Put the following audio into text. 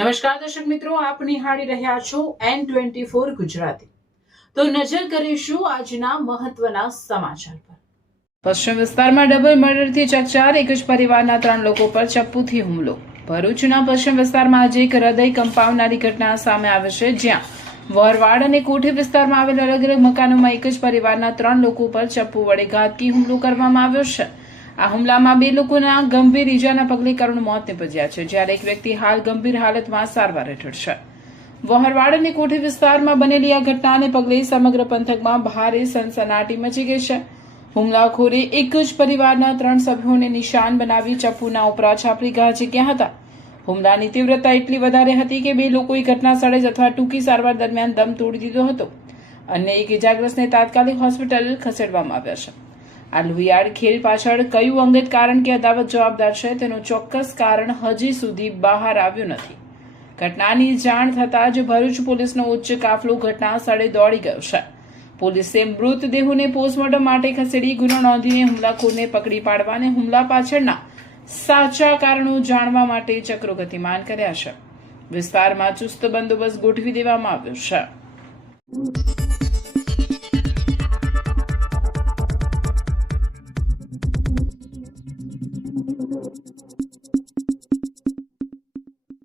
નમસ્કાર દર્શક મિત્રો, આપ નિહાળી રહ્યા છો N24 ગુજરાતી। તો નજર કરીશું આજના મહત્વના સમાચાર પર। પશ્ચિમ વિસ્તારમાં ડબલ મર્ડરથી ચકચાર, એક જ પરિવારના 3 લોકો પર ચપ્પુથી હુમલો। ભરૂચના પશ્ચિમ વિસ્તારમાં આજે એક હૃદય કંપાવનારી ઘટના સામે આવી છે, જ્યાં વરવાડ અને કોઠી વિસ્તારમાં આવેલ અલગ અલગ મકાનોમાં એક જ પરિવારના 3 લોકો પર ચપ્પુ વડે ઘાતકી હુમલો કરવામાં આવ્યો છે। આ હુમલામાં 2 લોકોના ગંભીર ઈજાના પગલે કરુણ મોત નીપજ્યા છે, જ્યારે એક વ્યક્તિ હાલ ગંભીર હાલતમાં સારવાર હેઠળ છે। વહરવાડ અને કોઠી વિસ્તારમાં બનેલી આ ઘટનાને પગલે સમગ્ર પંથકમાં ભારે સનસનાટી મચી ગઈ છે। હુમલાખોરે એક જ પરિવારના 3 સભ્યોને નિશાન બનાવી ચપ્પુના ઉપરા છાપરી ઘા ઝીંક્યા હતા। હુમલાની તીવ્રતા એટલી વધારે હતી કે 2 લોકોએ ઘટના સ્થળે જ અથવા ટૂંકી સારવાર દરમિયાન દમ તોડી દીધો હતો। અન્ય એક ઇજાગ્રસ્તને તાત્કાલિક હોસ્પિટલ ખસેડવામાં આવ્યા છે। આ લુહિયાળ ખેલ પાછળ કયું અંગત કારણ કે અદાવત જવાબદાર છે, તેનું ચોક્કસ કારણ હજી સુધી બહાર આવ્યું નથી। ઘટનાની જાણ થતાં જ ભરૂચ પોલીસનો ઉચ્ચ કાફલો ઘટના સ્થળે દોડી ગયો છે। પોલીસે મૃતદેહોને પોસ્ટમોર્ટમ માટે ખસેડી ગુનો નોંધીને હુમલાખોરને પકડી પાડવા અને હુમલા પાછળના સાચા કારણો જાણવા માટે ચક્રો ગતિમાન કર્યા છે। વિસ્તારમાં ચુસ્ત બંદોબસ્ત ગોઠવી દેવામાં આવ્યો છે।